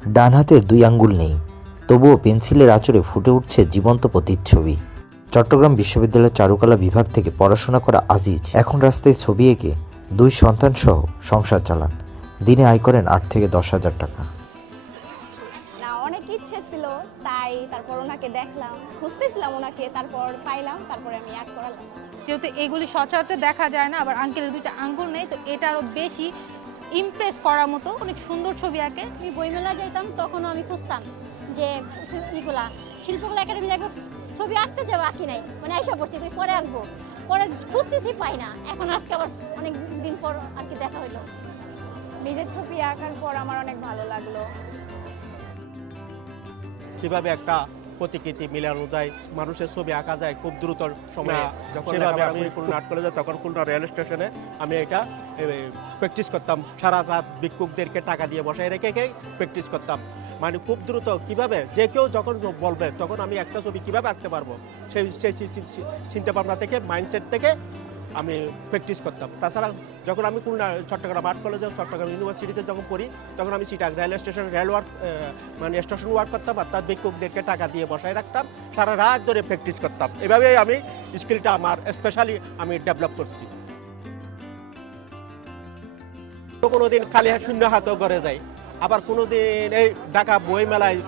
ডান হাতের দুই আঙ্গুল নেই, তবুও পেন্সিলের আঁচড়ে ফুটে উঠছে জীবন্ত প্রতিচ্ছবি। চট্টগ্রাম বিশ্ববিদ্যালয়ের চারুকলা বিভাগ থেকে পড়াশোনা করা আজিজ এখন রাস্তায় ছবি এঁকে দুই সন্তানসহ সংসার চালান। দিনে আয় করেন 8 থেকে 10,000 টাকা। না, অনেক ইচ্ছে ছিল, তাই তারপর ওনাকে দেখলাম, খুঁজতেছিলাম ওনাকে, তারপর পাইলাম, তারপরে আমি অ্যাড করালাম। যেহেতু এগুলি সচরাচর দেখা যায় না, আবার আঙ্কেলের দুইটা আঙ্গুল নেই, তো এটা আরো বেশি ইমপ্রেস করার মতো অনেক সুন্দর ছবি আঁকে। আমি বইমেলা যেতাম, তখনও আমি খুঁজতাম যে ইগুলা শিল্পকলা একাডেমি দেখবো, ছবি আঁকতে যাবো, আঁকি নাই, মানে এসে পড়ছি পরে আঁকবো, পরে খুঁজতেছি পাই না, এখন আজকে আবার অনেক দিন পর আর কি দেখা হইলো। নিজের ছবি আঁকার পর আমার অনেক ভালো লাগলো। কিভাবে একটা প্রতিকৃতি মিলানো যায়, মানুষের ছবি আঁকা যায় খুব দ্রুত সময়ে। যখন সেভাবে আমি খুলনা আর্ট কলেজে, তখন খুলনা রেল স্টেশনে আমি এটা প্র্যাকটিস করতাম, সারা রাত ভিক্ষুকদেরকে টাকা দিয়ে বসায় রেখে প্র্যাকটিস করতাম। মানে খুব দ্রুত কিভাবে যে কেউ যখন বলবে তখন আমি একটা ছবি কিভাবে আঁকতে পারবো, সেই চিন্তা ভাবনা থেকে, মাইন্ডসেট থেকে আমি প্র্যাকটিস করতাম। তাছাড়া যখন আমি খুলনা চট্টগ্রাম আর্ট কলেজে, চট্টগ্রাম ইউনিভার্সিটিতে যখন পড়ি, তখন আমি সিটাং রেল স্টেশন মানে স্টেশন ওয়ার্ক করতাম, অর্থাৎ ভিক্ষুকদেরকে টাকা দিয়ে বসায় রাখতাম, সারা রাত ধরে প্র্যাকটিস করতাম। এভাবেই আমি স্কিলটা আমার স্পেশালি আমি ডেভেলপ করছি। কোনো দিন খালি শূন্য হাতেও ঘরে যাই, আবার কোনো দিন এই ঢাকা বই মেলায়